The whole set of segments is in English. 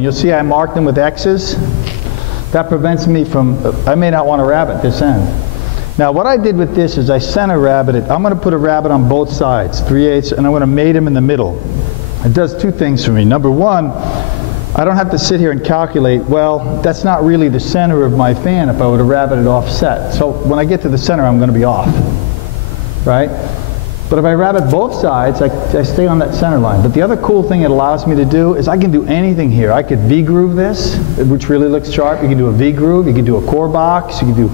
And you'll see I marked them with X's. That prevents me from, I may not want to rabbet this end. Now what I did with this is I center rabbeted. I'm going to put a rabbet on both sides, 3/8, and I'm going to mate them in the middle. It does two things for me. Number one, I don't have to sit here and calculate, well, that's not really the center of my fan if I would have rabbeted offset. So when I get to the center, I'm going to be off, right? But if I rabbet both sides, I stay on that center line. But the other cool thing it allows me to do is I can do anything here. I could V-groove this, which really looks sharp. You can do a V-groove, you can do a core box, you can do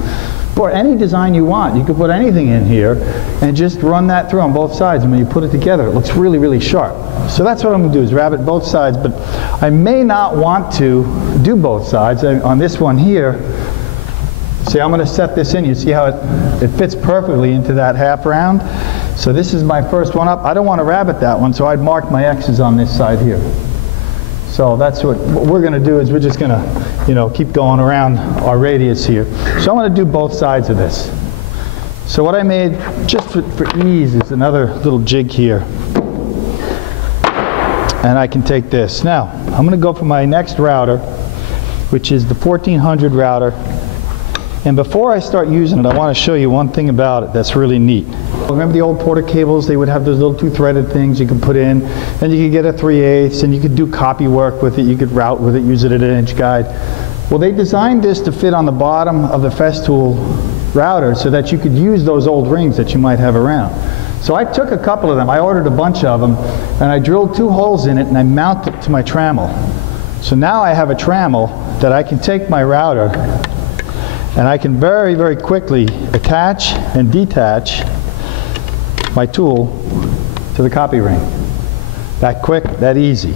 or any design you want. You could put anything in here and just run that through on both sides. And when you put it together, it looks really, really sharp. So that's what I'm going to do, is rabbet both sides. But I may not want to do both sides. On this one here, see, I'm going to set this in. You see how it fits perfectly into that half round? So this is my first one up. I don't want to rabbet that one, so I'd mark my X's on this side here. So that's what we're going to do, is we're just going to, keep going around our radius here. So I'm going to do both sides of this. So what I made, just for ease, is another little jig here. And I can take this. Now, I'm going to go for my next router, which is the 1400 router. And before I start using it, I want to show you one thing about it that's really neat. Remember the old Porter cables? They would have those little two-threaded things you could put in, and you could get a 3/8, and you could do copy work with it, you could route with it, use it as an inch guide. Well, they designed this to fit on the bottom of the Festool router so that you could use those old rings that you might have around. So I took a couple of them, I ordered a bunch of them, and I drilled 2 holes in it, and I mounted it to my trammel. So now I have a trammel that I can take my router, and I can very, very quickly attach and detach my tool to the copy ring. That quick, that easy.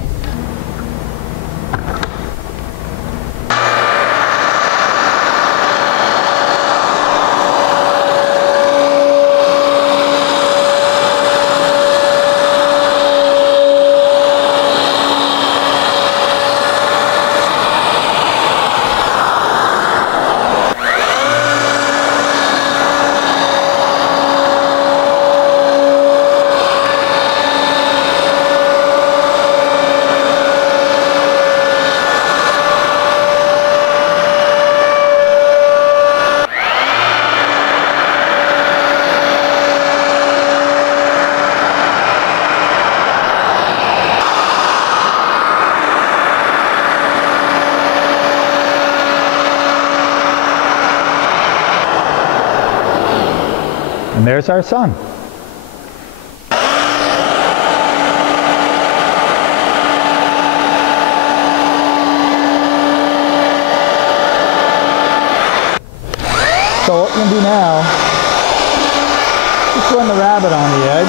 And there's our sun. So what we're going to do now, just run the rabbet on the edge.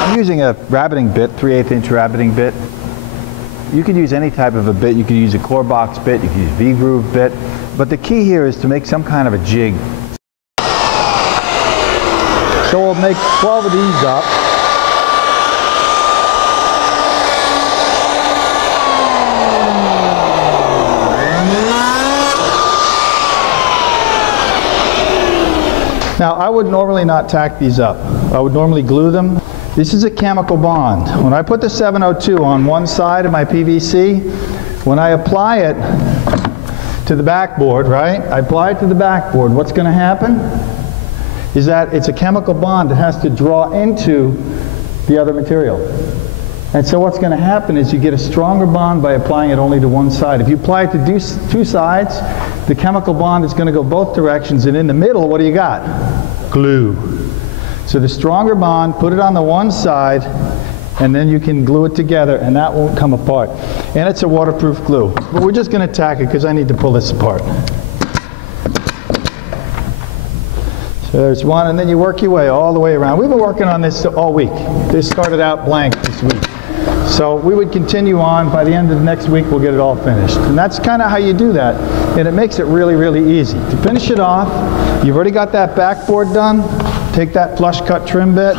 I'm using a rabbeting bit, 3/8 inch rabbeting bit. You could use any type of a bit. You could use a core box bit, you could use a V-groove bit. But the key here is to make some kind of a jig. So we'll make 12 of these up. Now I would normally not tack these up. I would normally glue them. This is a chemical bond. When I put the 702 on one side of my PVC, when I apply it to the backboard, right? I apply it to the backboard. What's going to happen is that it's a chemical bond that has to draw into the other material. And so what's going to happen is you get a stronger bond by applying it only to one side. If you apply it to two sides, the chemical bond is going to go both directions, and in the middle, what do you got? Glue. So the stronger bond, put it on the one side, and then you can glue it together, and that won't come apart. And it's a waterproof glue. But we're just going to tack it because I need to pull this apart. So there's one, and then you work your way all the way around. We've been working on this all week. This started out blank this week. So we would continue on. By the end of next week, we'll get it all finished. And that's kind of how you do that. And it makes it really, really easy. To finish it off, you've already got that backboard done. Take that flush cut trim bit.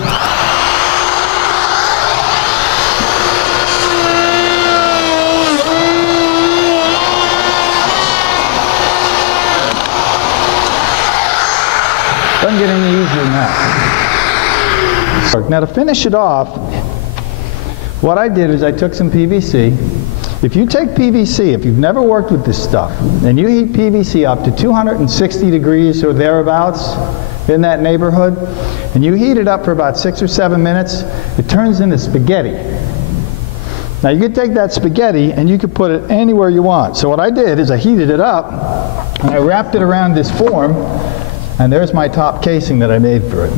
Doesn't get any easier than that. Now to finish it off, what I did is I took some PVC. If you take PVC, if you've never worked with this stuff, and you heat PVC up to 260 degrees or thereabouts in that neighborhood, and you heat it up for about 6 or 7 minutes, it turns into spaghetti. Now you could take that spaghetti and you could put it anywhere you want. So what I did is I heated it up, and I wrapped it around this form, and there's my top casing that I made for it.